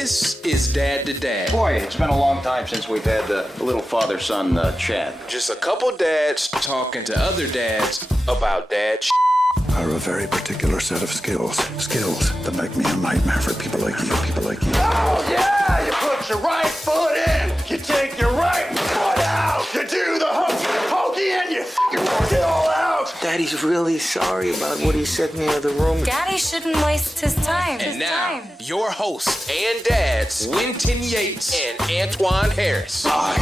This is Dad to Dad. Boy, it's been a long time since we've had the little father-son chat. Just a couple dads talking to other dads about dad shit. I have a very particular set of skills that make me a nightmare for people like you. Oh, yeah! You put your right foot in, you take your right foot out, you do the hokey and you work it all out. Daddy's really sorry about what he said in the other room. Daddy shouldn't waste his time. And now, your hosts and dads, Winton Yates and Antoine Harris. I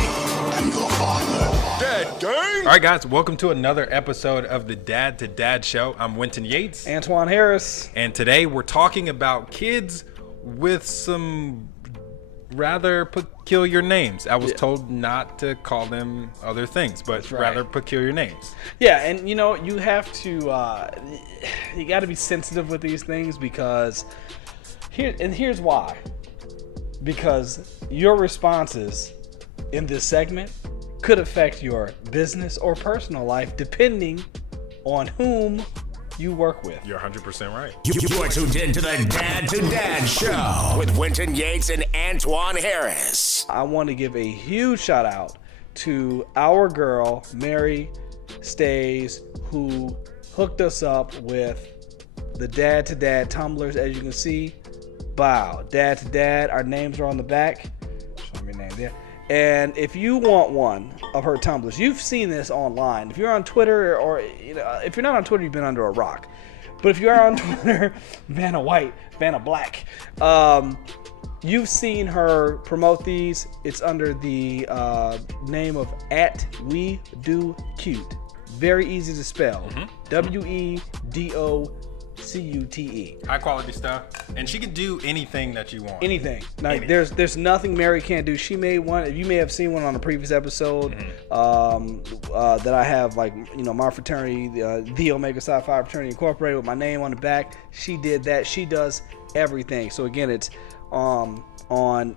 am your father. Dad gang! All right, guys, welcome to another episode of the Dad to Dad Show. I'm Winton Yates. Antoine Harris. And today we're talking about kids with some rather peculiar names. I was told not to call them other things, but rather peculiar names. Yeah, and you have to, you got to be sensitive with these things because here's why. Because your responses in this segment could affect your business or personal life depending on whom you work with. You're 100% right. You are tuned in to the Dad to Dad Show with Winton Yates and Antoine Harris. I want to give a huge shout out to our girl, Mary Stays, who hooked us up with the Dad to Dad tumblers. As you can see, wow, Dad to Dad, our names are on the back. Show me your name there. And if you want one of her tumblers, you've seen this online. If you're on Twitter, or if you're not on Twitter, you've been under a rock. But if you are on Twitter, Vanna White, Vanna Black, you've seen her promote these. It's under the name of @WeDoCute. Very easy to spell. WeDoCute. High quality stuff. And she can do anything that you want. Anything. Like there's nothing Mary can't do. She made one. You may have seen one on a previous episode that I have, like, my fraternity, the Omega Psi Phi Fraternity Incorporated, with my name on the back. She did that. She does everything. So again, it's on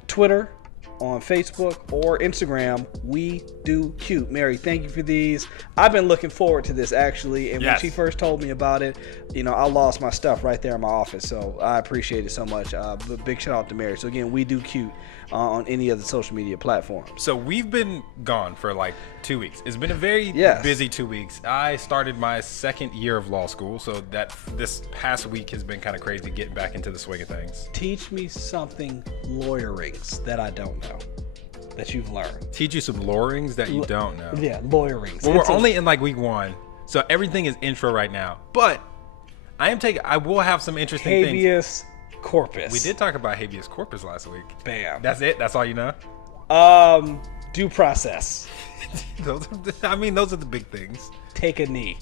Twitter, on Facebook, or Instagram. We do cute. Mary, thank you for these. I've been looking forward to this, actually, and when she first told me about it, I lost my stuff right there in my office, so I appreciate it so much. But big shout out to Mary. So again, We Do Cute on any of the social media platforms. So we've been gone for like 2 weeks. It's been a very busy 2 weeks. I started my second year of law school, so that this past week has been kind of crazy getting back into the swing of things. Teach me something lawyerings that I don't know, that you've learned. Teach you some lawyerings that you don't know. Yeah, lawyerings. Well, we're only in like week 1, so everything is intro right now. But I will have some interesting things. Habeas corpus. We did talk about habeas corpus last week. Bam. That's it? That's all you know? Due process. Those are the big things. Take a knee.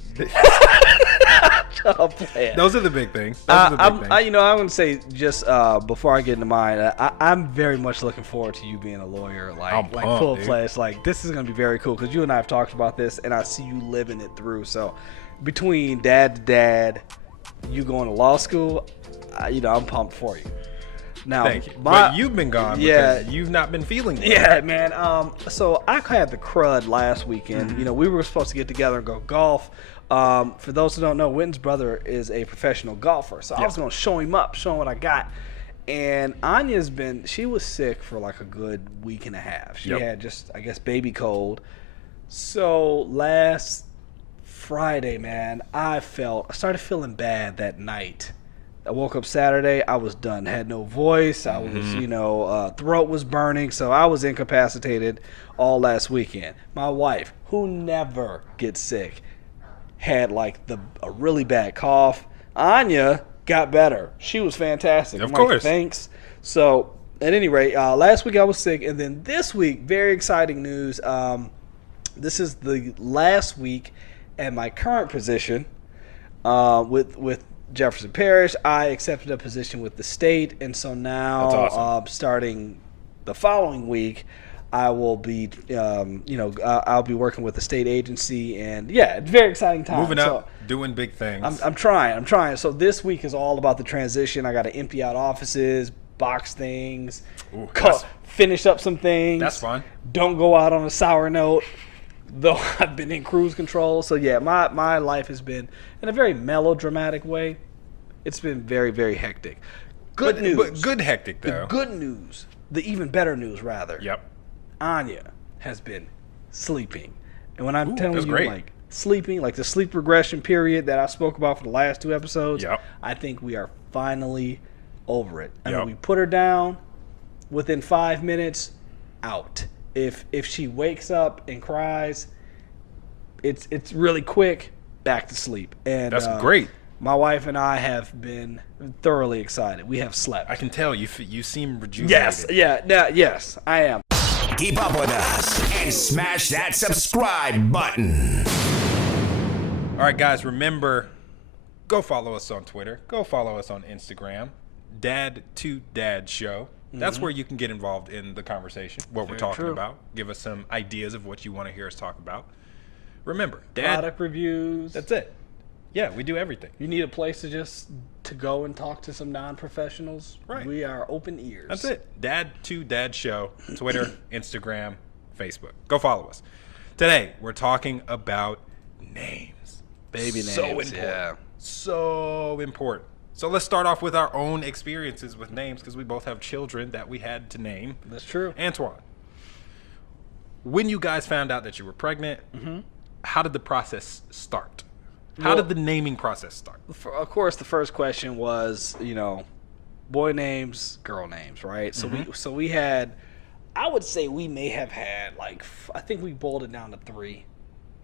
Those are the big things. I'm going to say, just before I get into mine, I'm very much looking forward to you being a lawyer, like full-fledged. Like, this is going to be very cool because you and I have talked about this, and I see you living it through. So between Dad to Dad, you going to law school, I'm pumped for you. Now, thank you. But you've been gone because you've not been feeling well. Yeah, man. So I had the crud last weekend. We were supposed to get together and go golf. For those who don't know, Winton's brother is a professional golfer. So I was going to show him up, show him what I got. And Anya's she was sick for like a good week and a half. She had just, I guess, baby cold. So last Friday, man, I started feeling bad that night. I woke up Saturday, I was done. Had no voice. I was, throat was burning. So I was incapacitated all last weekend. My wife, who never gets sick, had like a really bad cough. Anya got better. She was fantastic. Of course. Thanks. So at any rate, last week I was sick. And then this week, very exciting news. This is the last week at my current position with Jefferson Parish. I accepted a position with the state, and so now, starting the following week, I will be, I'll be working with the state agency, and it's very exciting time. Moving up, doing big things. I'm trying. So this week is all about the transition. I got to empty out offices, box things, finish up some things. That's fun. Don't go out on a sour note, though I've been in cruise control. So my life has been, in a very melodramatic way, it's been very, very hectic. good news. But good hectic, The though. good news, the even better news, rather. Yep. Anya has been sleeping. And when I'm telling that's you, great. like, sleeping, like the sleep regression period that I spoke about for the last 2 episodes, Yep. I think we are finally over it. I Yep. mean, we put her down within 5 minutes, out. If she wakes up and cries, it's really quick, back to sleep. And That's great. My wife and I have been thoroughly excited. We have slept. I can tell you seem rejuvenated. Yes, yes, I am. Keep up with us and smash that subscribe button. All right, guys, remember, go follow us on Twitter. Go follow us on Instagram, Dad2Dad Show. That's where you can get involved in the conversation, what we're talking about. Give us some ideas of what you want to hear us talk about. Remember, Dad. Product reviews. That's it. Yeah, we do everything. You need a place to go and talk to some non-professionals. Right. We are open ears. That's it. Dad2Dad Show, Twitter, Instagram, Facebook. Go follow us. Today, we're talking about names. Baby names. So important. Yeah. So important. So let's start off with our own experiences with names because we both have children that we had to name. That's true. Antoine, when you guys found out that you were pregnant, how did the process start? How did the naming process start? Of course, the first question was, boy names, girl names, right? So we had, I would say we may have had I think we boiled it down to 3,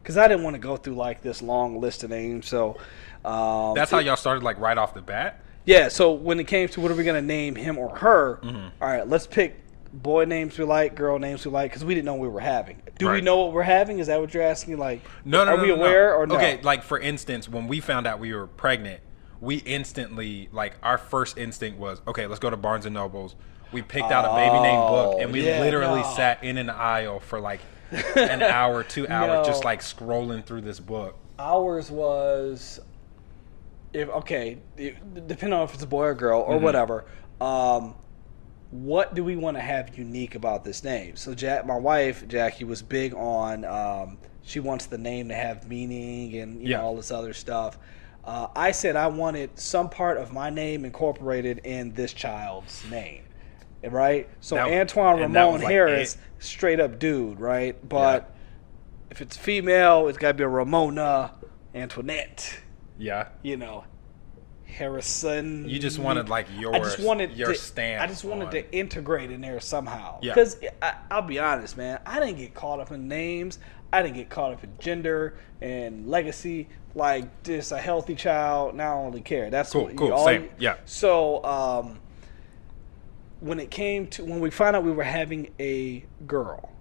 because I didn't want to go through this long list of names. So that's how y'all started, right off the bat? Yeah. So when it came to what are we gonna name him or her, all right, let's pick boy names we like, girl names we like, because we didn't know we were having. Do we know what we're having? Is that what you're asking? No. Are we aware or no? Okay, for instance, when we found out we were pregnant, we instantly, our first instinct was, okay, let's go to Barnes & Noble's. We picked out a baby name book, and we literally sat in an aisle for, an hour, 2 hours, just, scrolling through this book. Ours was, depending on if it's a boy or girl or whatever, what do we want to have unique about this name? So my wife, Jackie, was big on, she wants the name to have meaning and all this other stuff. I said I wanted some part of my name incorporated in this child's name, right? So Antoine Ramon Harris, straight up dude, right? But if it's female, it's got to be a Ramona Antoinette. Yeah. Harrison. You just wanted your stamp. I just wanted to integrate in there somehow. Yeah. Because I'll be honest, man, I didn't get caught up in names. I didn't get caught up in gender and legacy. Just a healthy child. Now I only care. That's cool. Same. Yeah. So when we found out we were having a girl,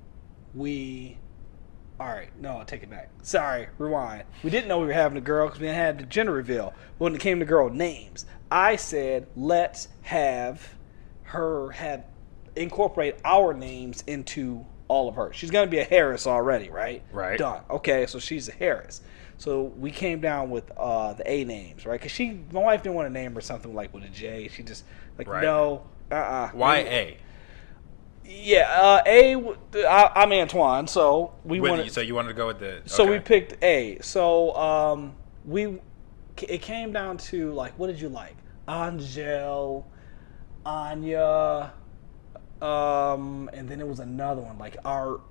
all right, no, I'll take it back. Sorry, rewind. We didn't know we were having a girl because we had the gender reveal. But when it came to girl names, I said, let's have her incorporate our names into all of hers. She's going to be a Harris already, right? Right. Done. Okay, so she's a Harris. So we came down with the A names, right? Because my wife didn't want to name her something with a J. She just, no, Why A? Yeah, I'm Antoine, so So you wanted to go with the... So we picked A. So it came down to, what did you like? Angel, Anya, and then it was another one,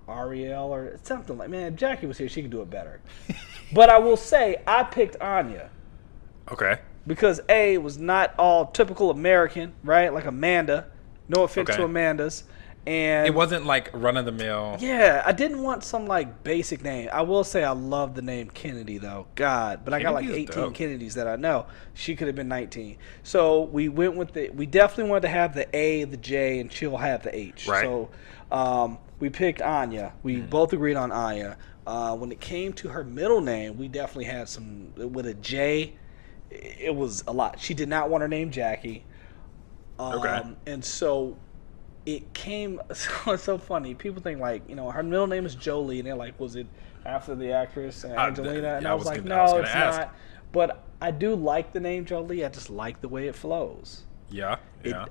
Ariel or something man, if Jackie was here, she could do it better. But I will say, I picked Anya. Okay. Because A was not all typical American, right? Like Amanda. No offense to Amanda's. And it wasn't run of the mill. Yeah, I didn't want some basic name. I will say I love the name Kennedy though. God, but I got 18 dope. Kennedys that I know. She could have been 19. So we went with we definitely wanted to have the A, the J, and she'll have the H. Right. So we picked Anya. We both agreed on Anya. When it came to her middle name, we definitely had some with a J. It was a lot. She did not want her name Jackie. And so it came, it's so funny. People think her middle name is Jolie, and they're like, was it after the actress Angelina? And I was no, it's not. But I do like the name Jolie. I just like the way it flows. Yeah.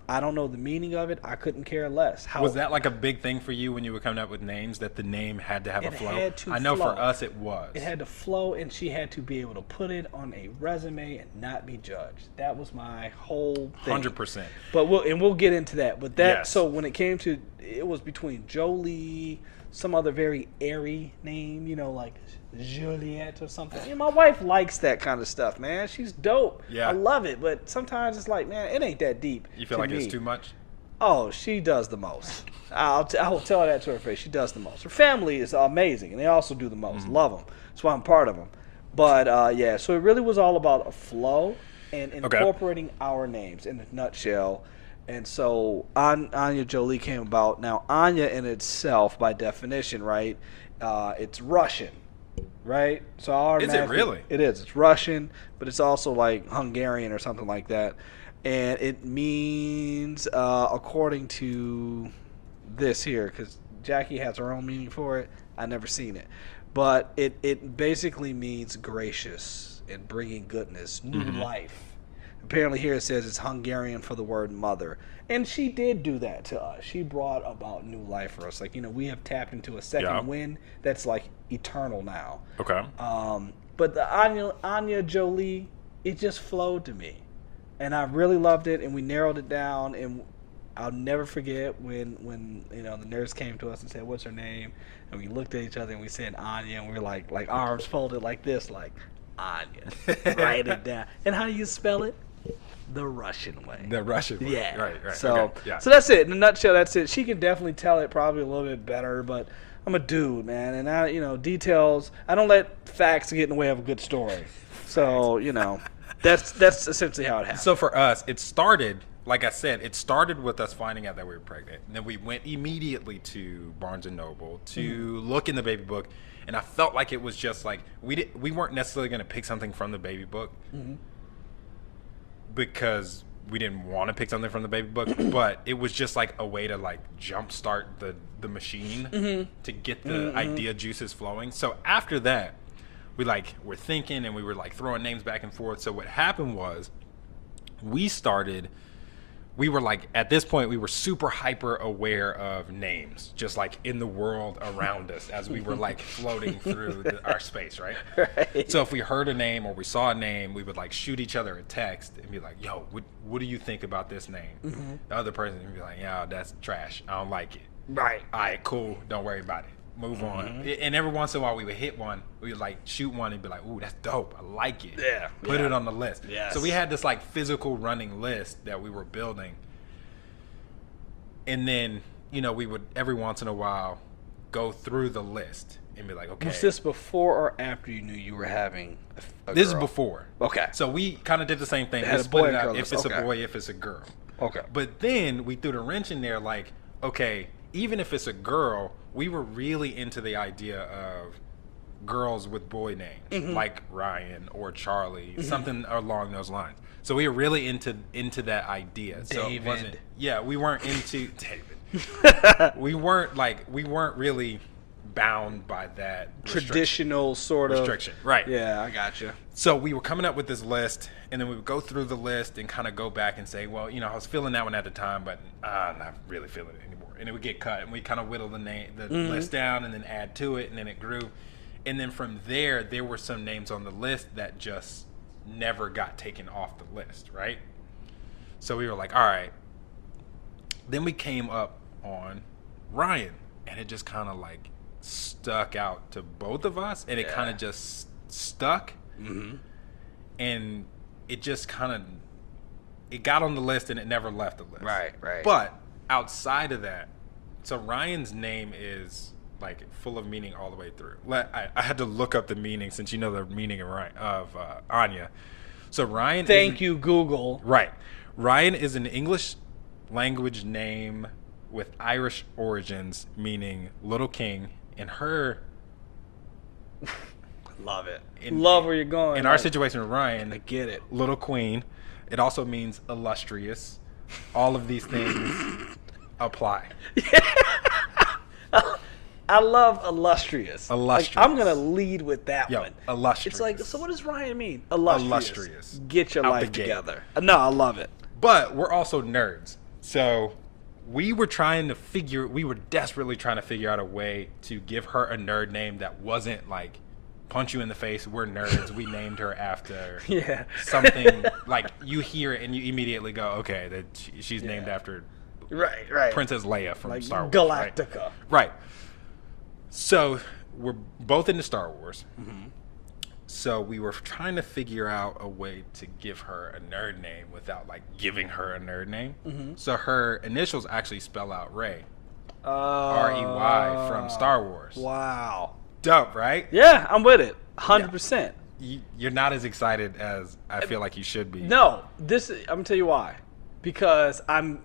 I don't know the meaning of it. I couldn't care less. Was that like a big thing for you when you were coming up with names, that the name had to have a flow? Had to I know flow. for us it was. It had to flow, and she had to be able to put it on a resume and not be judged. That was my whole thing. 100%. But we'll get into that. But that Yes. so when it came to, it was between Jolie, some other very airy name, like Juliet or something. My wife likes that kind of stuff, man. She's dope. Yeah. I love it. But sometimes it's like, man, it ain't that deep. You feel to like me. it's too much? Oh, she does the most. I will tell her that to her face. She does the most. Her family is amazing, and they also do the most. Love them. That's why I'm part of them. But, yeah, so it really was all about a flow and incorporating our names in a nutshell. And so Anya Jolie came about. Now, Anya in itself, by definition, right, it's Russian, right? So Is it really? It is. It's Russian, but it's also like Hungarian or something like that. And it means, according to this here, because Jackie has her own meaning for it, I've never seen it. But it basically means gracious and bringing goodness, new life. Apparently here it says it's Hungarian for the word mother. And she did do that to us. She brought about new life for us. Like, we have tapped into a second wind that's like eternal now. Okay. But the Anya Jolie, it just flowed to me. And I really loved it, and we narrowed it down, and I'll never forget when the nurse came to us and said, "What's her name?" And we looked at each other and we said Anya, and we were like arms folded like this, like Anya. Write it down. And how do you spell it? The Russian way. The Russian way. Yeah. Right. So, okay. Yeah. so that's it. In a nutshell, that's it. She can definitely tell it probably a little bit better, but I'm a dude, man, and I, details. I don't let facts get in the way of a good story. So, that's essentially how it happened. So for us, it started, like I said, with us finding out that we were pregnant. And then we went immediately to Barnes & Noble to look in the baby book. And I felt like it was just like, we weren't necessarily going to pick something from the baby book because we didn't want to pick something from the baby book. But it was just like a way to like jumpstart the machine to get the idea juices flowing. So after that, we're thinking and we were like throwing names back and forth. So what happened was we were like, at this point, we were super hyper aware of names, just like in the world around us as we were like floating through our space, right? So if we heard a name or we saw a name, we would like shoot each other a text and be like, yo, what do you think about this name? The other person would be like, yeah, that's trash. I don't like it. Right. All right, cool. Don't worry about it. Move on. And every once in a while we would hit one, we would like shoot one and be like, ooh, that's dope. I like it. Yeah. Put it on the list. Yes. So we had this like physical running list that we were building. And then, we would every once in a while go through the list and be like, okay. Was this before or after you knew you were having a This girl? is before. Okay. So we kind of did the same thing. Had We a split boy it and out girl if list. it's Okay. a boy, if it's a girl. Okay. But then we threw the wrench in there like, okay, even if it's a girl, we were really into the idea of girls with boy names, like Ryan or Charlie, something along those lines. So we were really into that idea. So it wasn't, we weren't into David. we weren't really bound by that Traditional sort of restriction. Right. Yeah, I got you. So we were coming up with this list, and then we would go through the list and kind of go back and say, well, I was feeling that one at the time, but I'm not really feeling it anymore. And it would get cut, and we kind of whittle the list down and then add to it, and then it grew. And then from there were some names on the list that just never got taken off the list, right? So we were like, all right. Then we came up on Ryan, and it just kind of like stuck out to both of us, and it kind of just stuck. And it just kind of, it got on the list and it never left the list. Right. But outside of that, so Ryan's name is like full of meaning all the way through. I had to look up the meaning since you know the meaning of Anya. So Ryan. Thank you, Google. Right. Ryan is an English language name with Irish origins, meaning little king. And her. Love it. Love where you're going. In our situation with Ryan, I get it. Little Queen. It also means illustrious. All of these things apply. I love illustrious. Illustrious. Like, I'm going to lead with that Yo, one. illustrious. It's like, so what does Ryan mean? Illustrious. Illustrious. Get your Out life the gate. together. No, I love it. But we're also nerds. So we were desperately trying to figure out a way to give her a nerd name that wasn't like punch you in the face. We're nerds. We named her after something like you hear it and you immediately go, okay, that she's named after right. Princess Leia from Like Star Wars. Galactica. Right. So we're both into Star Wars. So we were trying to figure out a way to give her a nerd name without like giving her a nerd name. So her initials actually spell out Rey. R-E-Y from Star Wars. Wow. Dope, right? Yeah, I'm with it. 100%. You're not as excited as I feel like you should be. No, I'm gonna tell you why. Because I'm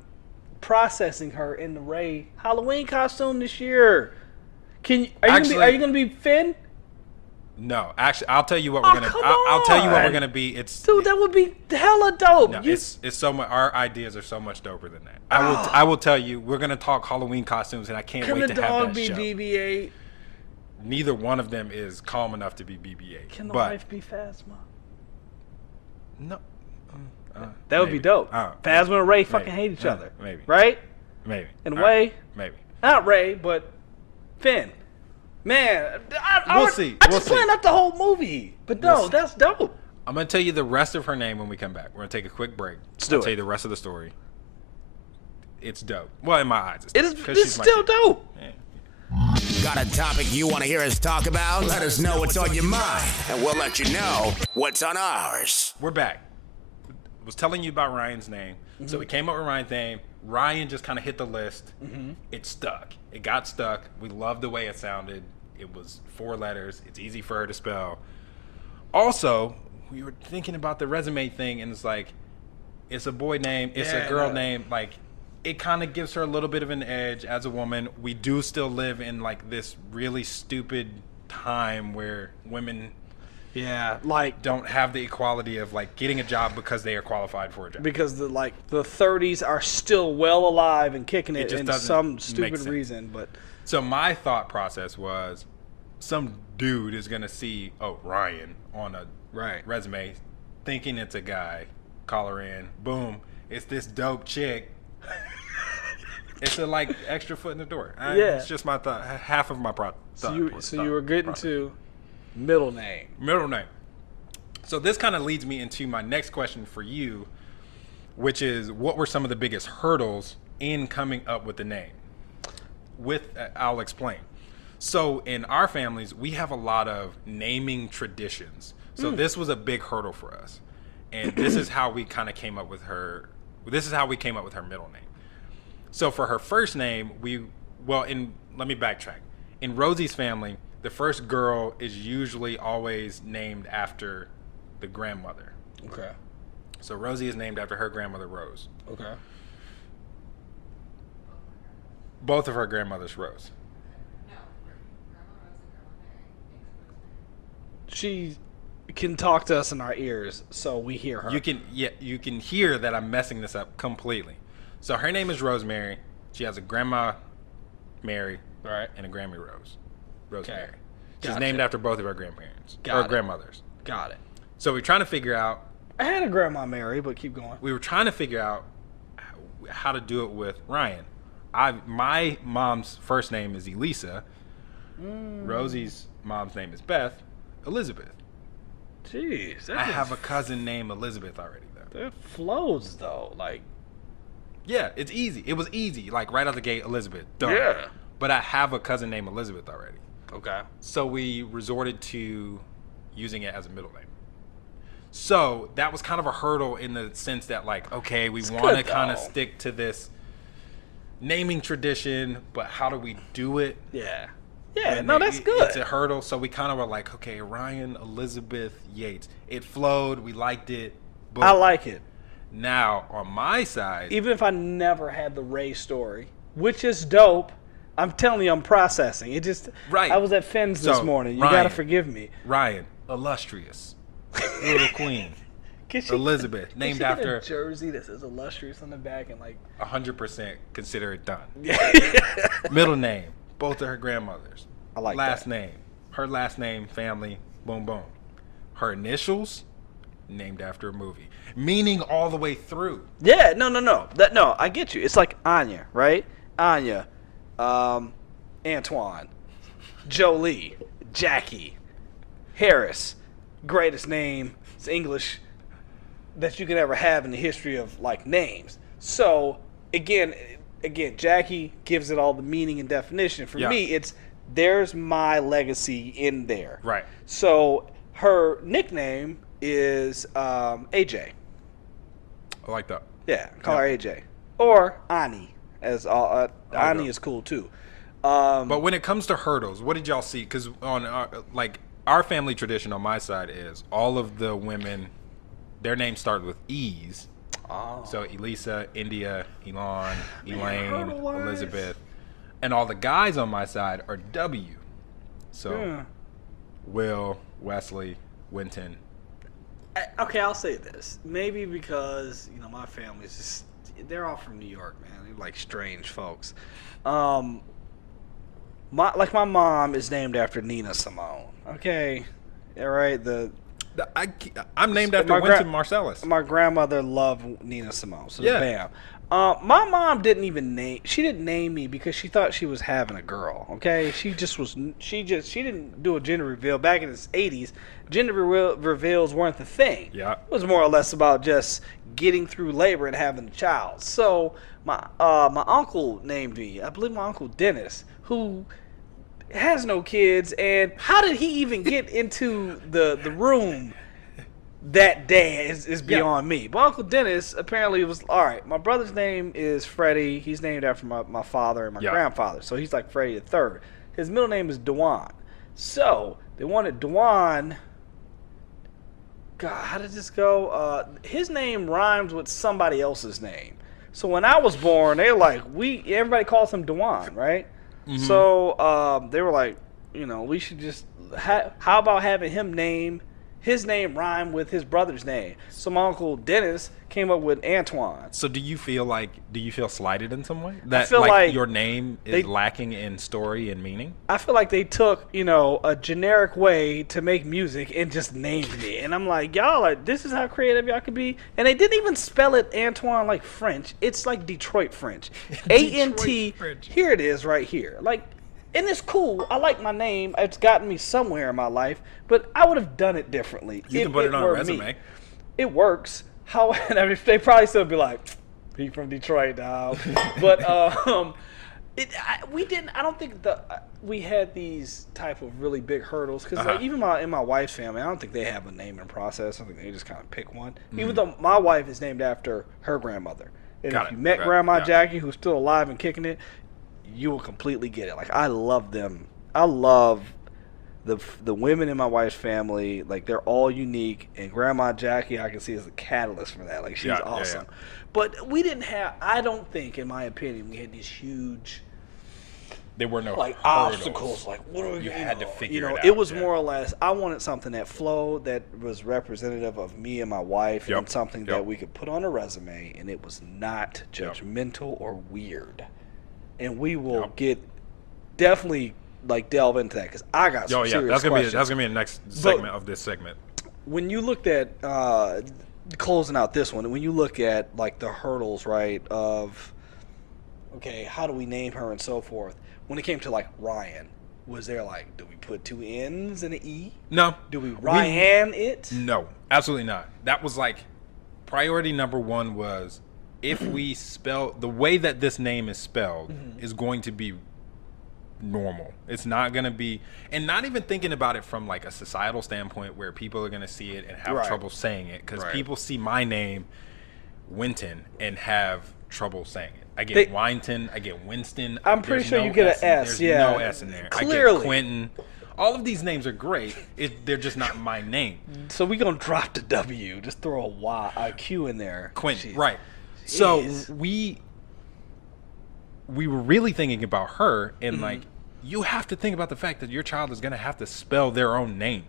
processing her in the Rey Halloween costume this year. Are you gonna be Finn? No, actually, I'll tell you what we're gonna. I'll tell you what we're gonna be. Dude, that would be hella dope. No, it's so much. Our ideas are so much doper than that. I will tell you. We're gonna talk Halloween costumes, and I can't Can wait the to have dog that be show. BB-8? Neither one of them is calm enough to be BB-8. Can the but wife be Phasma? no, That would be dope. Phasma and Rey fucking hate each other. Maybe. Right? Maybe. In a way. Maybe. Not Rey, but Finn. Man, We'll see. I just planned out the whole movie. But no, We'll see. that's dope. I'm gonna tell you the rest of her name when we come back. We're gonna take a quick break. Let's do I'll it. tell you the rest of the story. It's dope. Well, in my eyes, it's It is. dope, 'cause It's she's my still kid. dope. Yeah. Got a topic you want to hear us talk about? Let us know what's on your mind, and we'll let you know what's on ours. We're back. Was telling you about Ryan's name. So we came up with Ryan's name. Ryan just kind of hit the list. It stuck. It got stuck. We loved the way it sounded. It was 4 letters. It's easy for her to spell. Also, we were thinking about the resume thing, and it's like, it's a boy name. It's a girl name. Like, it kind of gives her a little bit of an edge as a woman. We do still live in like this really stupid time where women don't have the equality of like getting a job because they are qualified for a job. Because the 30s are still well alive and kicking it just in doesn't some make stupid sense. reason. But So my thought process was, some dude is gonna see Ryan on a resume, thinking it's a guy, call her in, boom, it's this dope chick. It's a like extra foot in the door. It's just my thought. Half of my thought. so you were getting to middle name. Middle name. So this kind of leads me into my next question for you, which is, what were some of the biggest hurdles in coming up with the name? I'll explain. So in our families, we have a lot of naming traditions. So this was a big hurdle for us. And this is how we kind of came up with her. This is how we came up with her middle name. So for her first name, let me backtrack. In Rosie's family, the first girl is usually always named after the grandmother. Okay. So Rosie is named after her grandmother, Rose. Okay. Both of her grandmothers, Rose. She can talk to us in our ears, so we hear her. You can hear that I'm messing this up completely. So her name is Rosemary. She has a grandma, Mary, and a Grammy Rose. Rosemary. Okay. She's Gotcha. named after both of our grandparents Got or it. grandmothers. Got it. So we're trying to figure out. I had a grandma Mary, but keep going. We were trying to figure out how to do it with Ryan. My mom's first name is Elisa. Rosie's mom's name is Beth. Elizabeth. Jeez, I have a cousin named Elizabeth already, though. That flows though, like. Yeah, it's easy. It was easy, like right out the gate, Elizabeth. Done. Yeah. But I have a cousin named Elizabeth already. Okay. So we resorted to using it as a middle name. So that was kind of a hurdle in the sense that, like, okay, we want to good, kind of though. stick to this naming tradition, but how do we do it? Yeah. Yeah. And No, that's good. It's a hurdle. So we kind of were like, okay, Ryan Elizabeth Yates. It flowed. We liked it. But I like it. now on my side, Even if I never had the Ray story, which is dope, I'm telling you, I'm processing. It just. Right. I was at Finn's this So, morning. You Ryan. gotta forgive me. Ryan, illustrious, little queen, Can she- Elizabeth, can named she get after a jersey that says illustrious on the back and like. 100% consider it done. Middle name, both of her grandmothers. I like last that. name, her last name, family, boom, boom. Her initials, named after a movie. meaning all the way through. Yeah, no. I get you. It's like Anya, right? Anya, Antoine, Jolie, Jackie, Harris. Greatest name. It's English that you could ever have in the history of like names. So again, Jackie gives it all the meaning and definition. For me, it's there's my legacy in there. Right. So her nickname is AJ. I like that. Yeah, call her AJ or Ani. Ani is cool too. But when it comes to hurdles, what did y'all see? Because on our family tradition on my side is all of the women, their names start with E's. Oh. So Elisa, India, Elon, Elaine, Elizabeth. And all the guys on my side are W. So Will, Wesley, Winton. Okay, I'll say this. Maybe because, my family's just, they're all from New York, man. They're like strange folks. My mom is named after Nina Simone. Okay. All right. I'm named after Wynton Marsalis. My grandmother loved Nina Simone. So yeah. Bam. My mom didn't name me because she thought she was having a girl. Okay. She didn't do a gender reveal. Back in the 80s, gender reveals weren't the thing. Yeah. It was more or less about just getting through labor and having a child. So my uncle named me. I believe my uncle Dennis, who has no kids, and how did he even get into the room that day is beyond me. But Uncle Dennis apparently was all right. My brother's name is Freddie. He's named after my father and my grandfather, so he's like Freddie the Third. His middle name is Dewan. So they wanted Dewan. God, how did this go? His name rhymes with somebody else's name. So when I was born, they were like, everybody calls him Dewan, right? Mm-hmm. So they were like, we should just how about having his name rhyme with his brother's name? So my Uncle Dennis came up with Antoine. So do you feel slighted in some way? That I feel like your name is lacking in story and meaning? I feel like they took, a generic way to make music and just named it. And I'm like, y'all, this is how creative y'all could be. And they didn't even spell it Antoine like French. It's like Detroit French. A-N-T. Here it is right here. And it's cool. I like my name. It's gotten me somewhere in my life. But I would have done it differently. You can put it on a resume. Me. It works. However, they probably still be like, he from Detroit, dog. But we didn't. I don't think we had these type of really big hurdles because even in my wife's family, I don't think they have a naming process. I think they just kind of pick one. Mm-hmm. Even though my wife is named after her grandmother, and if you met Grandma Jackie, who's still alive and kicking it, you will completely get it. Like, I love them. I love the women in my wife's family. Like, they're all unique, and Grandma Jackie I can see as a catalyst for that. Like, she's awesome. Yeah. But we didn't have, I don't think, in my opinion, we had these huge, there were no like hurdles. obstacles. Like, what are we? You had to figure it out. It was more or less. I wanted something that flowed, that was representative of me and my wife, and something that we could put on a resume, and it was not judgmental or weird. And we will definitely delve into that because I got some serious questions. That's gonna be the next segment of this segment. When you looked at closing out this one, when you look at the hurdles, right, of how do we name her and so forth? When it came to Ryan, was there do we put two N's and an E? No. Do we Ryan it? No, absolutely not. That was priority number one was, if we spell the way that this name is spelled is going to be normal. It's not going to be, and not even thinking about it from a societal standpoint where people are going to see it and have trouble saying it, because people see my name Winton and have trouble saying it. I get Wynton, I get Winston. I'm pretty sure you get an S. There's no S in there. Clearly. I get Quentin. All of these names are great. They're just not my name. So we're going to drop the W. Just throw a Q in there. Quentin, right. So we were really thinking about her, and you have to think about the fact that your child is going to have to spell their own name.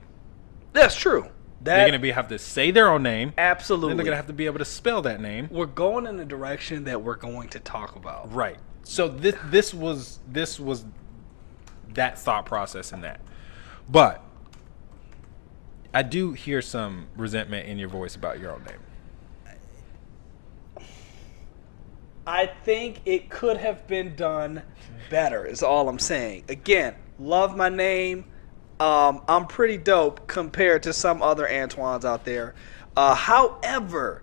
That's true. They're going to have to say their own name. Absolutely. And they're going to have to be able to spell that name. We're going in the direction that we're going to talk about. Right. So this was that thought process in that. But I do hear some resentment in your voice about your own name. I think it could have been done better, is all I'm saying. Again, love my name. I'm pretty dope compared to some other Antoines out there. However,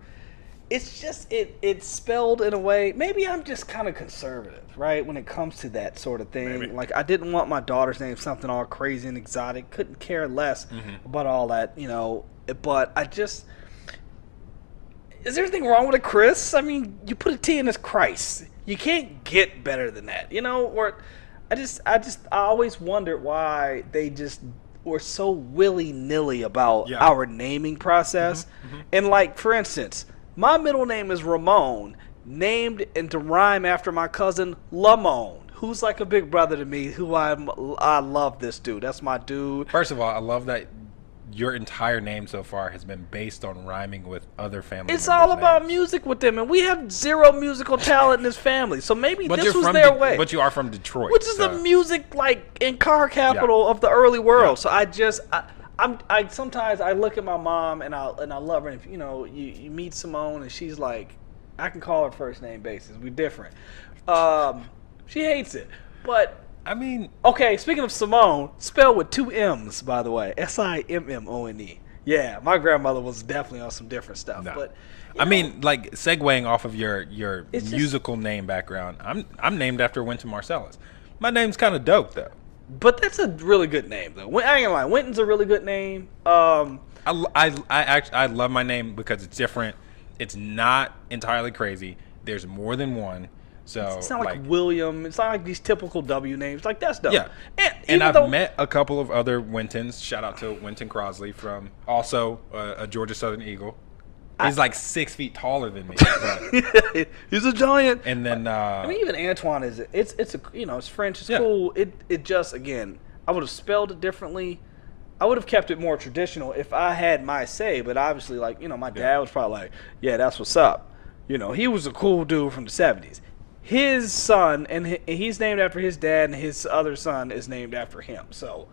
it's just it's spelled in a way. Maybe I'm just kind of conservative, right? When it comes to that sort of thing. Maybe. Like I didn't want my daughter's name something all crazy and exotic. Couldn't care less about all that, you know. But I just. Is there anything wrong with a Chris? I mean, you put a T in as Christ. You can't get better than that, you know? Or I always wondered why they just were so willy-nilly about our naming process. And like, for instance, my middle name is Ramon, named and to rhyme after my cousin Lamone, who's like a big brother to me, who I love this dude. That's my dude. First of all, I love that your entire name so far has been based on rhyming with other family It's members' all about names. music with them, and we have zero musical talent in this family. So maybe But this you're was from their way. But you are from Detroit, which is the so- music like in car capital of the early world. Yeah. So I sometimes I look at my mom and I love her. And if, you know, you meet Simone and she's like, I can call her first name basis. We're different. She hates it, but. I mean, Okay, speaking of Simone, spelled with 2 M's, by the way. Simmone. Yeah, my grandmother was definitely on some different stuff. No. But I mean, like segueing off of your It's just- musical name background, I'm named after Wynton Marsalis. My name's kind of dope though. But that's a really good name, though. I ain't gonna lie, Winton's a really good name. I love my name because it's different. It's not entirely crazy. There's more than one. So It's not like William. It's not like these typical W names. Like, that's dope. yeah. And And even I've though- met a couple of other Wintons. Shout out to Wynton Crosley from also a Georgia Southern Eagle. He's like 6 feet taller than me. But, He's a giant. and then I mean, even Antoine is. It's a, you know, it's French. It's Yeah. cool. It just, again, I would have spelled it differently. I would have kept it more traditional if I had my say. But obviously, like, you know, my dad was probably like, yeah, that's what's up. You know, he was a cool dude from the 70s. His son, and he's named after his dad, and his other son is named after him. So,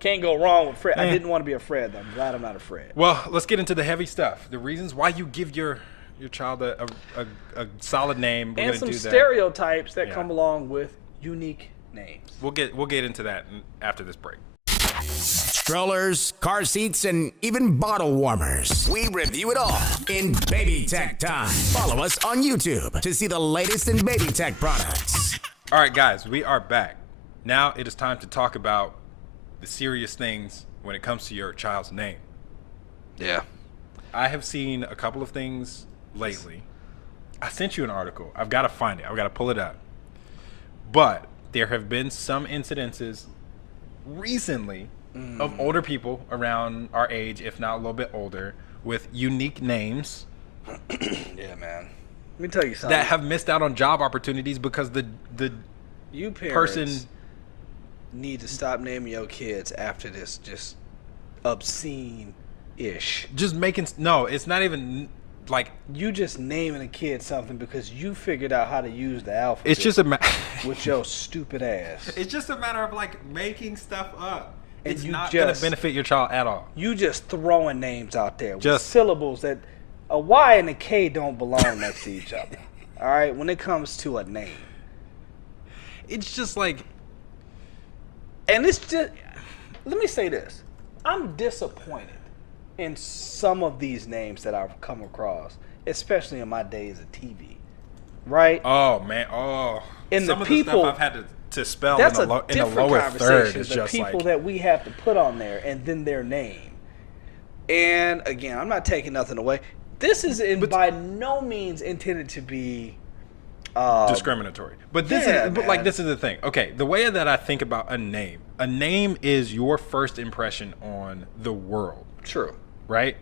can't go wrong with Fred. I didn't want to be a Fred, though. I'm glad I'm not a Fred. well, let's get into the heavy stuff. The reasons why you give your child a solid name. We're And gonna some do that. stereotypes that Yeah. come along with unique names. We'll get into that after this break. Strollers, car seats, and even bottle warmers. We review it all in Baby Tech Time. Follow us on YouTube to see the latest in baby tech products. All right, guys, we are back. Now it is time to talk about the serious things when it comes to your child's name. Yeah. I have seen a couple of things lately. I sent you an article. I've got to find it. I've got to pull it up. But there have been some incidences recently of older people around our age, if not a little bit older, with unique names Yeah, man. Let me tell you something. that have missed out on job opportunities because the You parents person need to stop naming your kids after this just obscene-ish. just making no, it's not even like You just naming a kid something because you figured out how to use the alphabet it's just a with your stupid ass. it's just a matter of like making stuff up. And It's you not going to just- benefit your child at all. You just throwing names out there with Just- syllables that a Y and a K don't belong next to each other. All right, when it comes to a name. It's just like And it's just, let me say this. I'm disappointed in some of these names that I've come across, especially in my days of TV. Right? oh man, And some the of people- the stuff I've had to spell That's in a the different lower third conversation. is The just people like that we have to put on there and then their name. And again, I'm not taking nothing away. This is by no means intended to be discriminatory. But this yeah, is but like man. this is the thing. Okay, the way that I think about a name is your first impression on the world, true. right?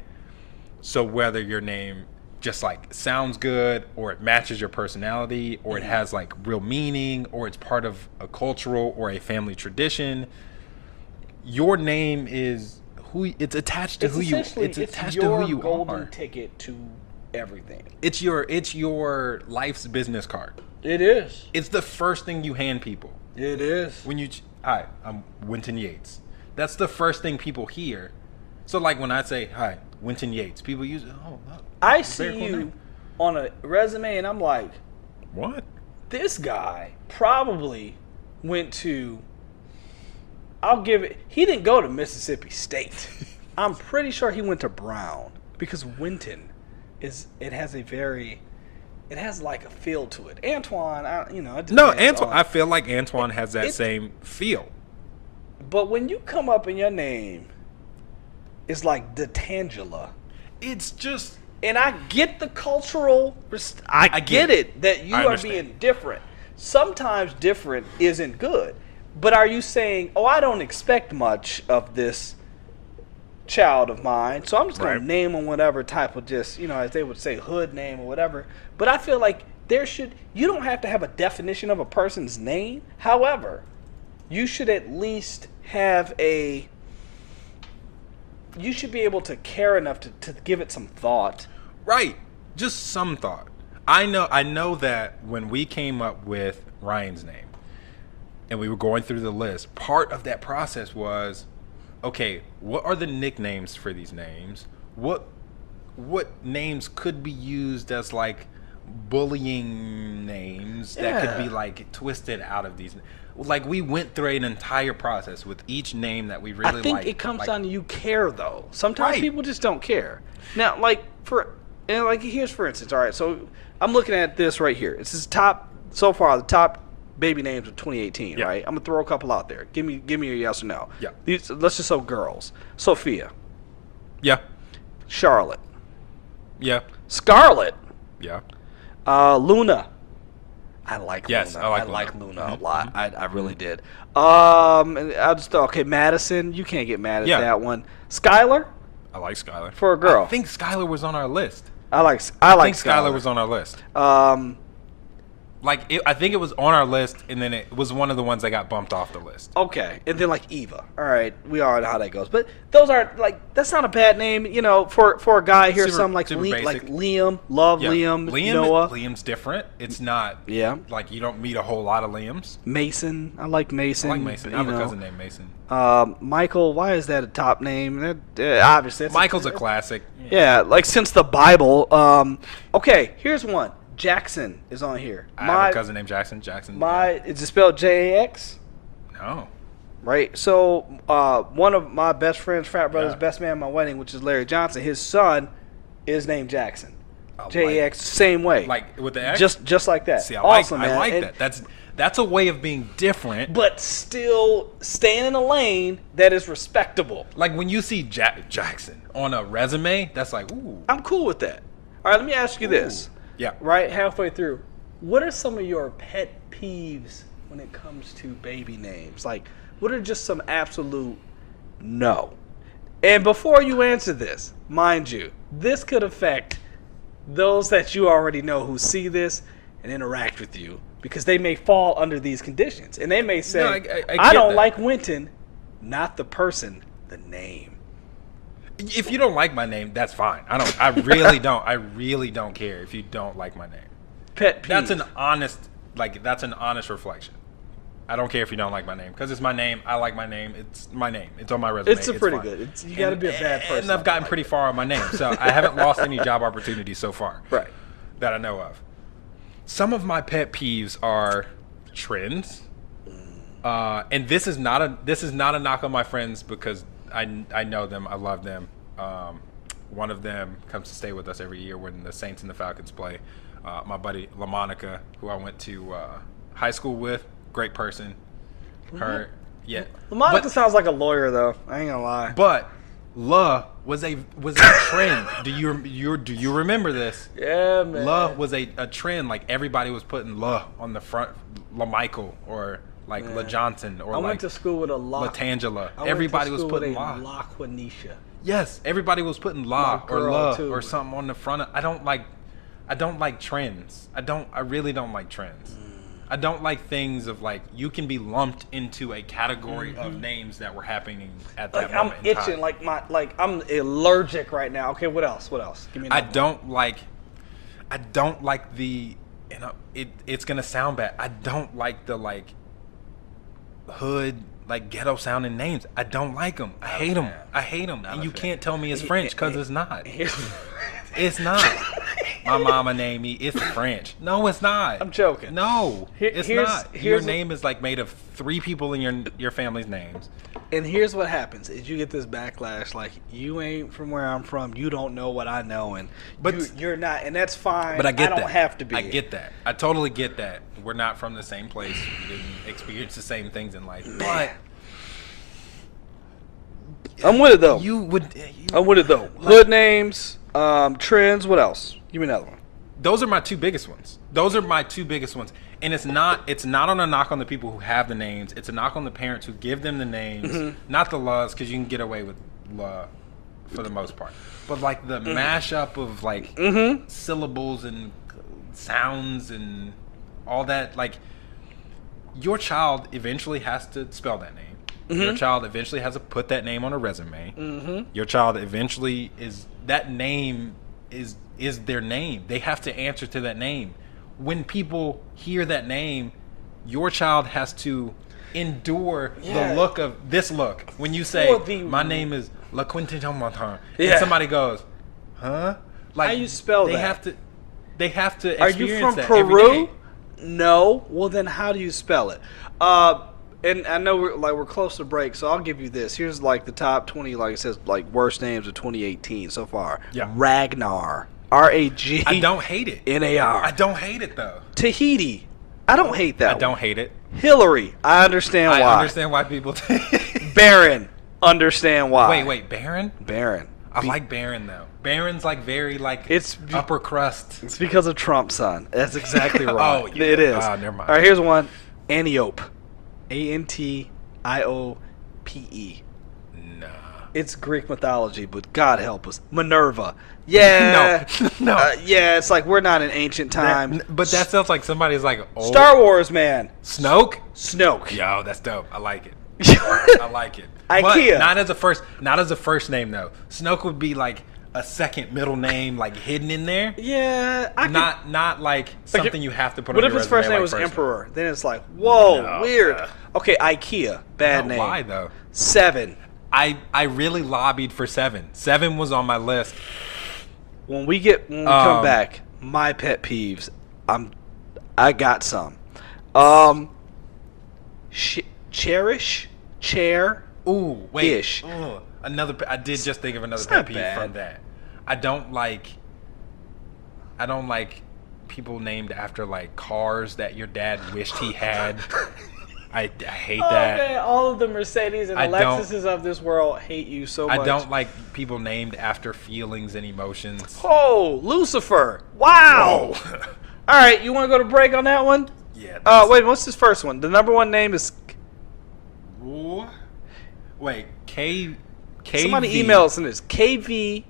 So whether your name just like sounds good or it matches your personality or it has like real meaning or it's part of a cultural or a family tradition, your name is it's attached to It's who you essentially it's attached to your who you golden are. ticket to everything. It's your life's business card. It is. It's the first thing you hand people. It is. When you hi, I'm Wynton Yates. That's the first thing people hear. So like when I say hi, Wynton Yates, people use it. Oh, wow. I Very see cool you name. on a resume and I'm like, What? This guy probably went to. He didn't go to Mississippi State. I'm pretty sure he went to Brown because Winton has like a feel to it. Antoine, it No, depends Antoine. on- I feel like Antoine has that same feel. But when you come up in your name, it's like D'Tangela. It's just And I get the cultural. I get it that you I are understand. being different. Sometimes different isn't good. But are you saying, oh, I don't expect much of this child of mine, so I'm just going Right. to name him whatever type of just, as they would say, hood name or whatever. But I feel like you don't have to have a definition of a person's name. However, you should at least have you should be able to care enough to give it some thought. right. Just some thought. I know that when we came up with Ryan's name and we were going through the list, part of that process was, okay, what are the nicknames for these names? What names could be used as like bullying names that could be like twisted out of these? Like, we went through an entire process with each name that we really I think liked. it comes Like, down to you care though. Sometimes Right. people just don't care. Now, here's for instance. All right, so I'm looking at this right here. This is the top baby names of 2018. Yeah. Right. I'm gonna throw a couple out there. Give me a yes or no. Yeah. Let's just go girls. Sophia, Yeah. Charlotte, Yeah. Scarlett, Yeah. Luna. I like Yes, Luna. I like Luna. Luna a lot. I really did. And I'll just okay, Madison. You can't get mad at Yeah. that one. Skylar I like Skylar. for a girl. I think Skylar was on our list. I like I think Skylar was on our list. I think it was on our list, and then it was one of the ones that got bumped off the list. Okay, and then like Eva. All right, we all know how that goes. But those are that's not a bad name, for a guy. Here's Super- something like super like basic. Liam. Love Yeah. Liam. Noah. Liam's different. It's not. Yeah. Like, you don't meet a whole lot of Liams. Mason. I like Mason. I like Mason. I have a cousin named Mason. Michael. Why is that a top name? Obviously, it's Michael's a classic. Yeah, like since the Bible. Okay, here's one. Jackson is on here. I have a cousin named Jackson. Is it spelled Jax? No. Right. So one of my best friends, frat brother's Yeah. best man at my wedding, which is Larry Johnson, his son is named Jackson. I Jax, same way. Like with the X? Just like that. See, awesome, I man. like And- that. That's a way of being different. But still staying in a lane that is respectable. Like, when you see Jackson on a resume, that's like, ooh. I'm cool with that. All right, let me ask you this. Yeah. Right, halfway through. What are some of your pet peeves when it comes to baby names? Like, what are just some absolute no? And before you answer this, mind you, this could affect those that you already know who see this and interact with you, because they may fall under these conditions. And they may say, No, I I get don't that. like Winton, not the person, the name. If you don't like my name, that's fine. I really don't. I really don't care if you don't like my name. Pet peeve. That's an honest reflection. I don't care if you don't like my name, because it's my name. I like my name. It's my name. It's on my resume. It's pretty fine. good. You got to be a bad person. And I've gotten pretty far on my name, so I haven't lost any job opportunities so far. Right. That I know of. Some of my pet peeves are trends, and this is not a knock on my friends, because I know them. I love them. One of them comes to stay with us every year when the Saints and the Falcons play. My buddy LaMonica, who I went to high school with, great person. Yeah. Monica But- sounds like a lawyer, though. I ain't gonna lie. But La was a trend. Do you remember this? Yeah, man. La was a trend. Like, everybody was putting La on the front, La Michael, or like La Johnson, or I like went to school with a La lock. Tangela. I went Everybody to was school putting with a La. Laquanisha. Yes, everybody was putting La My or girl, La too. or something on the front. I don't like trends. I really don't like trends. I don't like things of, like, you can be lumped into a category of names that were happening at that Like, I'm moment in time. itching. I'm allergic right now. Okay, what else? Give me I another don't like the, it's gonna sound bad. I don't like the, like, hood, like, ghetto sounding names. I don't like them. I hate them. And you can't tell me it's French, because it's not. It's not. My mama named me. It's French. No, it's not. I'm joking. No, it's not. Your here's name is like made of 3 people in your family's names. And here's what happens: is you get this backlash, like you ain't from where I'm from, you don't know what I know, and you're not, and that's fine. But I get that. don't have to be. I get that. I totally get that. We're not from the same place. We didn't experience the same things in life. But I'm with it though. I'm with it though. Hood names, trends. What else? Give me another one. Those are my 2 biggest ones. And it's not on a knock on the people who have the names. It's a knock on the parents who give them the names, not the laws, because you can get away with law for the most part. But like the mashup of like syllables and sounds and all that, like your child eventually has to spell that name. Your child eventually has to put that name on a resume. Your child eventually that name is their name. They have to answer to that name. When people hear that name, your child has to endure the look of this look. When you say, my name is La Quintin Montan, and somebody goes, huh? Like, how you spell they that? They have to Are experience you from that Peru? every day. No. Well, then how do you spell it? And I know we're close to break, so I'll give you this. Here's like the top 20, like it says, like worst names of 2018 so far. Yeah. Ragnar. R-A-G. I don't hate it. N-A-R. I don't hate it though. Tahiti. I don't hate that. I don't hate it. Hillary. I understand why. I understand why people. Baron. Understand why. Wait, Baron? Baron. I like Baron though. Baron's like very like It's upper crust. It's because of Trump, son. That's exactly right. Oh, yeah. It is. Oh, never mind. All right, here's one. Antiope. Antiope. Nah. It's Greek mythology, but God help us. Minerva. Yeah. No. Yeah, it's like we're not in ancient times. But that sounds like somebody's like old. Star Wars, man. Snoke? Snoke. Yo, that's dope. I like it. I like it. IKEA. But not as a first name though. Snoke would be like a second middle name, like hidden in there. Yeah, Not like something you have to put on What your if his resume first name like was first Emperor? Then it's like, whoa, No, weird. yeah. Okay, IKEA, bad No, name. why though? 7. I really lobbied for 7. 7 was on my list. When we come back, my pet peeves. I got some. Cherish, chair. Ooh, wait. Ish. Ooh, I did just think of another It's pet not peeve bad. from that. I don't like people named after like cars that your dad wished he had. I hate that. Man, all of the Mercedes and I don't- Lexuses of this world hate you so much. I don't like people named after feelings and emotions. Oh, Lucifer! Wow. All right, you want to go to break on that one? Yeah. Wait, what's this first one? The number one name is. Wait, K. Somebody email us in this. KVIIILYN.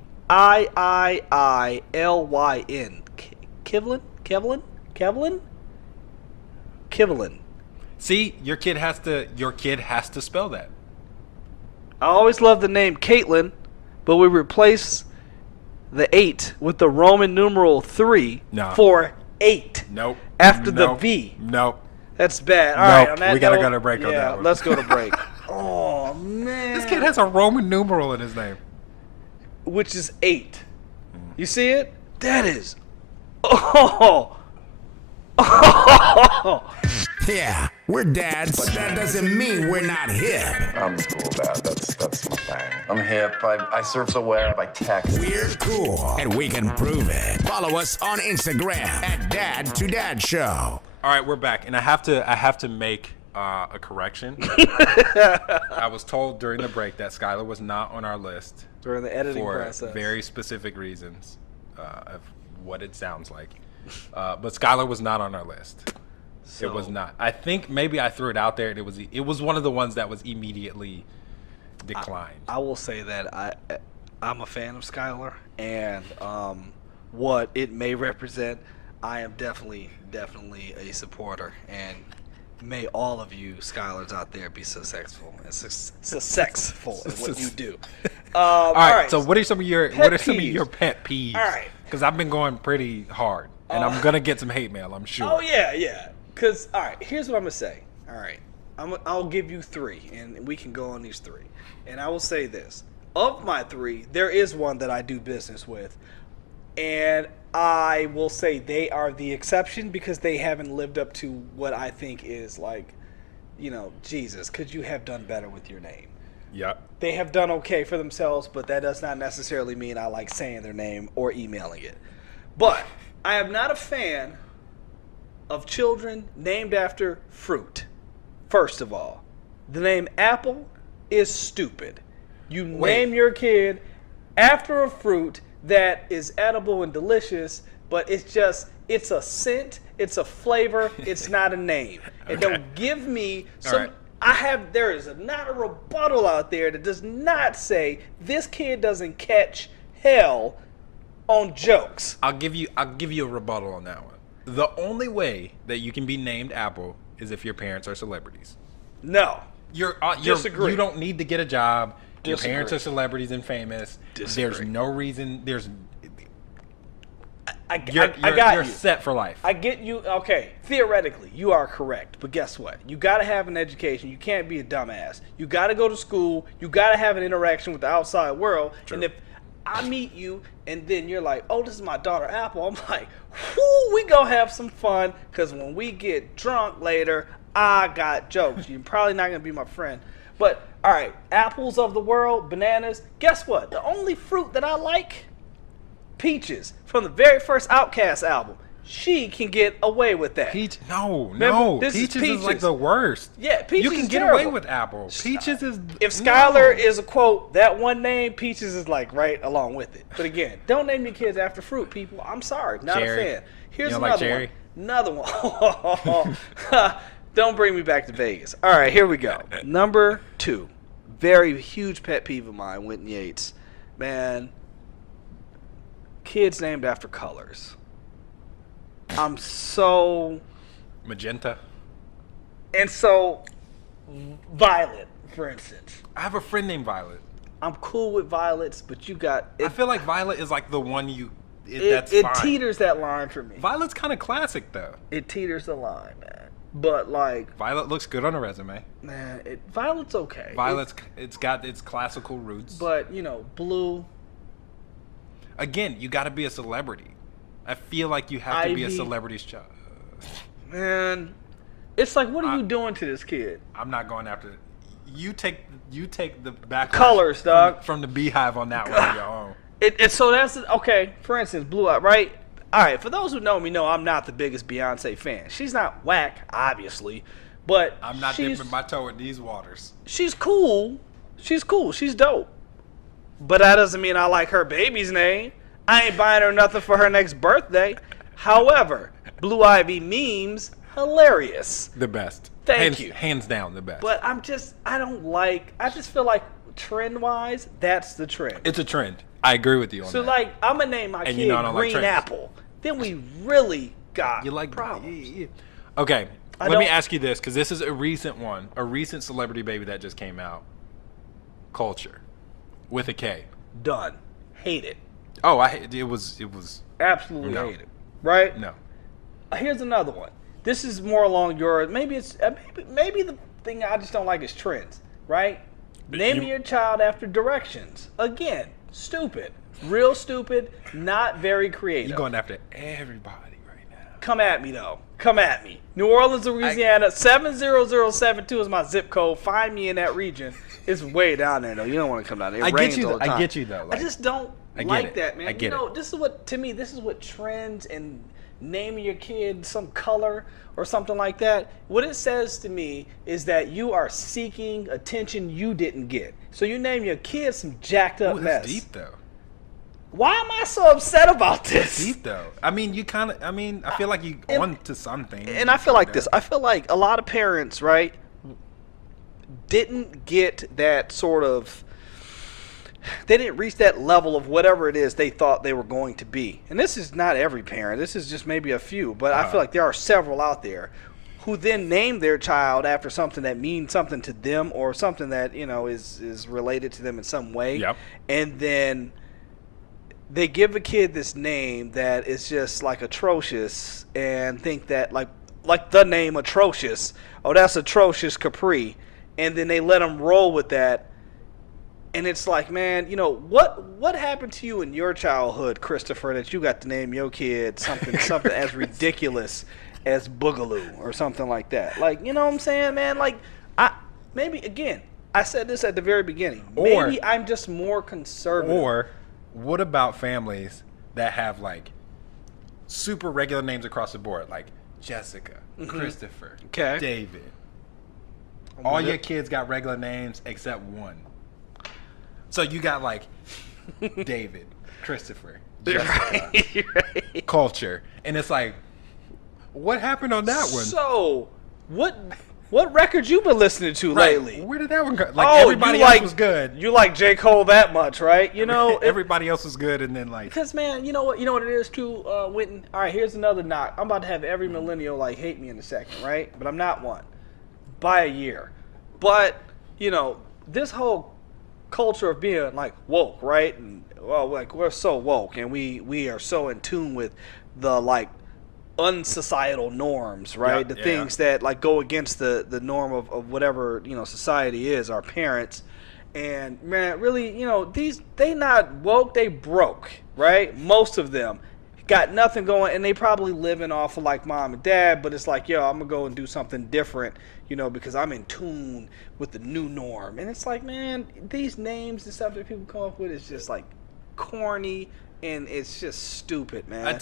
Kivlin. See, your kid has to spell that. I always love the name Caitlin, but we replace the 8 with the Roman numeral 3 for 8. Nope. After the Nope. V. Nope. That's bad. All right, Nope. on that We gotta note, go to break on that one. Let's go to break. Oh, man. This kid has a Roman numeral in his name. Which is 8. You see it? That is. Oh. Yeah, we're dads, but that doesn't mean we're not hip. I'm cool, Dad. That's my thing. I'm hip. I surf the web. I text. We're cool, and we can prove it. Follow us on Instagram at Dad to Dad Show. All right, we're back, and I have to make a correction. I was told during the break that Skylar was not on our list During the editing for process. very specific reasons of what it sounds like. But Skylar was not on our list. It was not. I think maybe I threw it out there, and it was one of the ones that was immediately declined. I will say that I'm a fan of Skylar, and what it may represent, I am definitely a supporter, and may all of you Skylars out there be successful and successful in what you do. All right. So what are some of your Pet pet peeves? All right. Because I've been going pretty hard, and I'm gonna get some hate mail, I'm sure. Oh yeah. Cause all right, here's what I'm gonna say. All right, I'll give you 3, and we can go on these 3. And I will say this: of my 3, there is one that I do business with, And I will say they are the exception because they haven't lived up to what I think is like, Jesus, could you have done better with your name? Yep. They have done okay for themselves, but that does not necessarily mean I like saying their name or emailing it. But I am not a fan of children named after fruit. First of all, the name Apple is stupid. You name your kid after a fruit that is edible and delicious, but it's a scent, it's a flavor, it's not a name. And don't give me some... Right. There is not a rebuttal out there that does not say this kid doesn't catch hell on jokes. I'll give you a rebuttal on that one. The only way that you can be named Apple is if your parents are celebrities. No. Disagree. You don't need to get a job. Disagree. Your parents are celebrities and famous. Disagree. There's no reason. I got you're you. set for life. I get you. Okay, theoretically, you are correct. But guess what? You got to have an education. You can't be a dumbass. You got to go to school. You got to have an interaction with the outside world. True. And if I meet you and then you're like, oh, this is my daughter Apple, I'm like, whoo, we going to have some fun because when we get drunk later, I got jokes. You're probably not going to be my friend. But, all right, apples of the world, bananas. Guess what? The only fruit that I like, peaches, from the very first Outkast album. She can get away with that. No. Peaches is like the worst. Yeah, Peaches you can is get terrible. away with Apple. Peaches is... If Skylar is a quote, that one name, Peaches is like right along with it. But again, don't name your kids after fruit, people. I'm sorry, not Cherry. a fan. Here's You don't another like cherry? one. Another one. Don't bring me back to Vegas. All right, here we go. Number 2. Very huge pet peeve of mine, Winton Yates. Man, kids named after colors. I'm so... Magenta. And so, Violet, for instance. I have a friend named Violet. I'm cool with violets, but you got... I feel like Violet is like the one that's it fine. teeters that line for me. Violet's kind of classic, though. It teeters the line, man. But, like... Violet looks good on a resume. Man, Violet's okay. It's got its classical roots. But, blue... Again, you got to be a celebrity. I feel like you have to be a celebrity's child. Man, it's like, what are you doing to this kid? I'm not going after it. You take the back colors, dog, from the beehive on that one on your own. So that's okay. For instance, Blue Eye, right? All right. For those who know me, know I'm not the biggest Beyonce fan. She's not whack, obviously, but I'm not dipping my toe in these waters. She's cool. She's cool. She's dope. But that doesn't mean I like her baby's name. I ain't buying her nothing for her next birthday. However, Blue Ivy memes, hilarious. The best. Thank you. Hands down, the best. But I just feel like trend-wise, that's the trend. It's a trend. I agree with you on that. So, like, I'm going to name my kid Green Apple. Then we really got problems. Yeah. Okay, let me ask you this, because this is a recent one, a recent celebrity baby that just came out. Culture. With a K. Done. Hate it. Oh, it was absolutely hate it. Right? No. Here's another one. This is more along your maybe the thing I just don't like is trends, right? Naming your child after directions. Again, stupid. Real stupid, not very creative. You're going after everybody right now. Come at me though. Come at me. New Orleans, Louisiana, 70072 is my zip code. Find me in that region. It's way down there though. You don't want to come down there. It rains all the time. I get you though. I just don't like that, man. I get it. This is what trends and naming your kid some color or something like that. What it says to me is that you are seeking attention you didn't get. So you name your kid some jacked up mess. That's deep though. Why am I so upset about this? Deep though. I mean, I feel like you on to something. And I feel like this. I feel like a lot of parents, right, didn't get that sort of, they didn't reach that level of whatever it is they thought they were going to be. And this is not every parent. This is just maybe a few. But I feel like there are several out there who then name their child after something that means something to them or something that, is related to them in some way. Yep. And then they give a kid this name that is just like atrocious and think that like the name atrocious. Oh, that's atrocious Capri. And then they let them roll with that. And it's like, man, you know, what happened to you in your childhood, Christopher, that you got to name your kid something as ridiculous as Boogaloo or something like that? Like, you know what I'm saying, man? Like, I said this at the very beginning. Maybe I'm just more conservative. Or what about families that have like super regular names across the board, like Jessica, Christopher, David? All your kids got regular names except one. So you got like David, Christopher, Jessica, Right. Culture, and it's like, what happened on that one? So, what records you been listening to lately? Where did that one go? Like everybody else was good. You like J. Cole that much, right? You know, everybody else was good, and then like because man, you know what it is too, Winton. All right, here's another knock. I'm about to have every millennial like hate me in a second, right? But I'm not one by a year. But you know, this whole culture of being like woke, right? And well, like we're so woke, and we are so in tune with the like unsocietal norms, right? The things that like go against the norm of whatever, you know, society is, our parents. And man, really, you know, they not woke, they broke, right? Most of them got nothing going, and they probably living off of like mom and dad, but it's like, yo, I'm gonna go and do something different, you know, because I'm in tune with the new norm. And it's like, man, these names and stuff that people come up with is just like corny, and it's just stupid, man.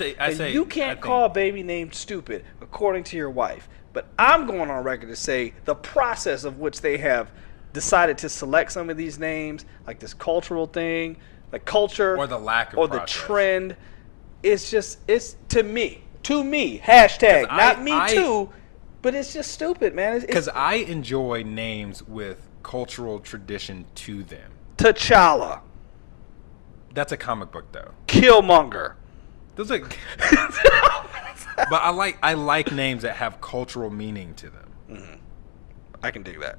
You can't call a baby named stupid, according to your wife. But I'm going on record to say the process of which they have decided to select some of these names, like this cultural thing, like culture, or the lack of or process. The trend, it's to me, hashtag, not me too, but it's just stupid, man. Because I enjoy names with cultural tradition to them. T'Challa. That's a comic book, though. Killmonger. Those are, but I like names that have cultural meaning to them. Mm-hmm. I can dig that.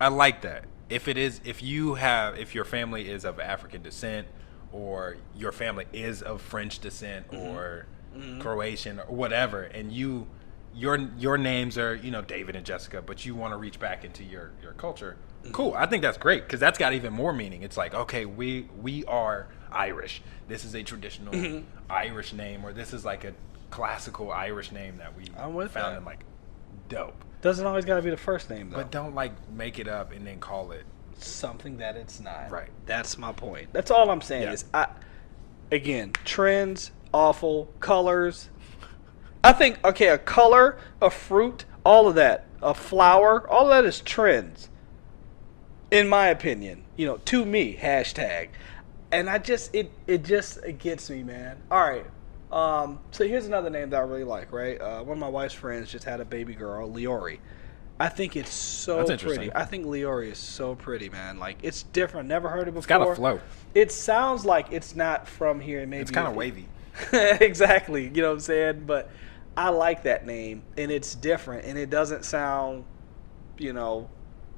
I like that. If your family is of African descent, or your family is of French descent, or Croatian, or whatever, and your names are, you know, David and Jessica, but you want to reach back into your culture. Cool. I think that's great, because that's got even more meaning. It's like, okay, we are Irish. This is a traditional Irish name, or this is like a classical Irish name that we found in like dope. Doesn't always got to be the first name, though. But don't like make it up and then call it something that it's not. Right. That's my point. That's all I'm saying is, again, trends, awful, colors. I think, okay, a color, a fruit, all of that, a flower, all of that is trends. In my opinion, you know, to me, hashtag. And it gets me, man. All right. So here's another name that I really like, right? One of my wife's friends just had a baby girl, Leori. I think it's so pretty. I think Leori is so pretty, man. Like, it's different. Never heard it before. It's got a flow. It sounds like it's not from here. Maybe it's kind of wavy. Exactly. You know what I'm saying? But I like that name, and it's different, and it doesn't sound, you know,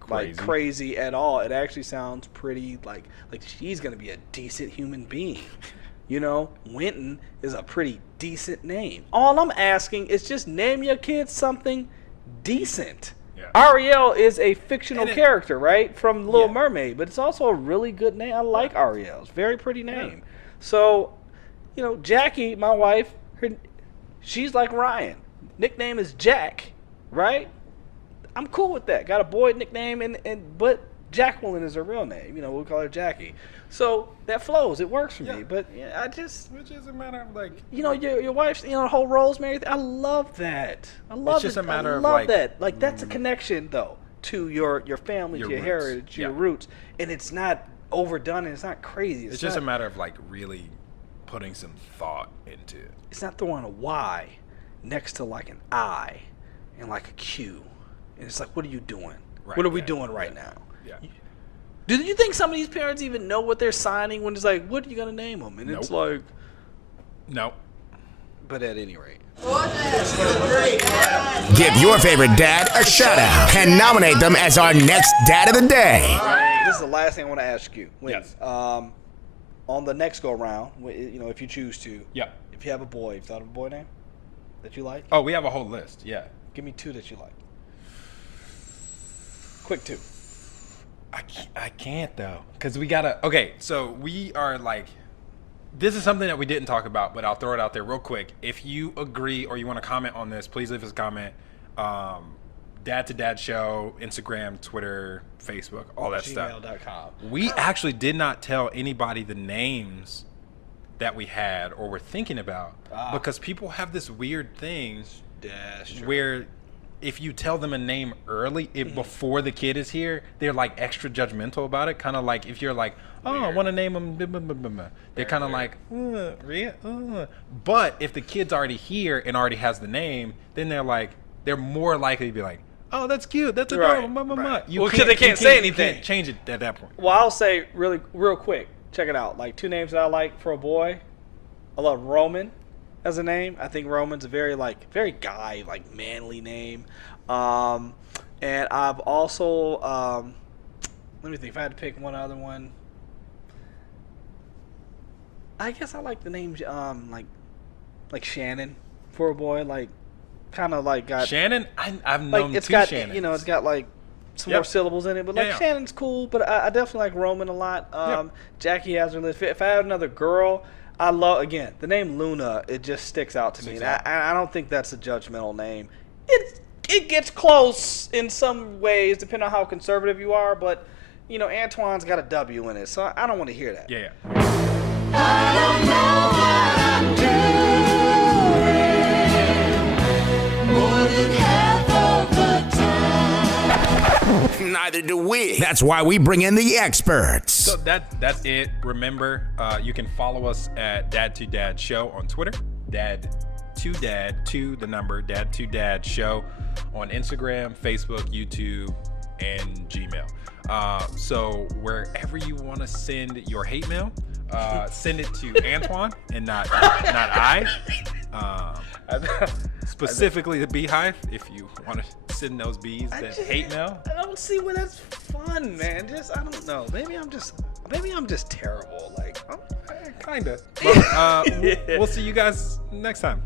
like crazy at all. It actually sounds pretty like she's gonna be a decent human being. You know, Winton is a pretty decent name. All I'm asking is just name your kids something decent. Yeah. Ariel is a fictional character, right, from Little Mermaid, but it's also a really good name. I like Ariel. It's a very pretty name. Yeah. So, you know, Jackie, my wife, she's like Ryan. Nickname is Jack, right? I'm cool with that. Got a boy nickname, but Jacqueline is her real name. You know, we'll call her Jackie. So that flows. It works for me. But yeah, which is a matter of like, you know, your wife's, you know, the whole Rosemary thing. I love that. I love it's just a matter of like that. Like that's a connection though to your family, to your heritage, your roots, and it's not overdone and it's not crazy. It's just a matter of like really putting some thought into it. It's not throwing a Y next to like an I and like a Q. And it's like, what are you doing? Right, what are we doing right now? Yeah. Do you think some of these parents even know what they're signing when it's like, what are you going to name them? And it's like... No. But at any rate. Give your favorite dad a shout-out and nominate them as our next Dad of the Day. This is the last thing I want to ask you. Yes. On the next go-around, you know, if you choose to, if you have a boy, you've thought of a boy name that you like? Oh, we have a whole list, yeah. Give me two that you like. Quick two. I can't though, because we gotta. Okay, so we are like, this is something that we didn't talk about, but I'll throw it out there real quick. If you agree or you want to comment on this, please leave us a comment. Dad to Dad Show, Instagram, Twitter, Facebook, all that stuff. Gmail.com. We actually did not tell anybody the names that we had or were thinking about because people have this weird thing where if you tell them a name early, before the kid is here, they're like extra judgmental about it. Kind of like if you're like, oh, I want to name them, they're kind of like, but if the kid's already here and already has the name, then they're more likely to be like, oh, that's cute, that's adorable. Right. Because they can't say anything. You can't change it at that point. Well, I'll say real quick. Check it out. Like 2 names that I like for a boy. I love Roman as a name. I think Roman's a very guy, like manly name. And I've also let me think. If I had to pick one other one, I guess I like the name like Shannon for a boy. Like kind of like got Shannon. I've known it's two got Shannons. it's got like some more syllables in it, but like Shannon's cool. But I definitely like Roman a lot. Jackie Hazard. If I had another girl, I love the name Luna. It just sticks out to me. And I don't think that's a judgmental name. It gets close in some ways, depending on how conservative you are. But Antoine's got a W in it, so I don't want to hear that. Yeah. I don't know what I'm doing. More than half of the time. Neither do we. That's why we bring in the experts. So that's it. Remember, you can follow us at Dad to Dad Show on Twitter. Dad to Dad 2 Dad Show on Instagram, Facebook, YouTube, and Gmail. So wherever you want to send your hate mail, send it to Antoine and not I. Specifically the Beehive, if you want to send those bees that hate mail. I don't see where that's fun, man. I don't know. Maybe I'm just terrible. Like, Kinda. But, we'll see you guys next time.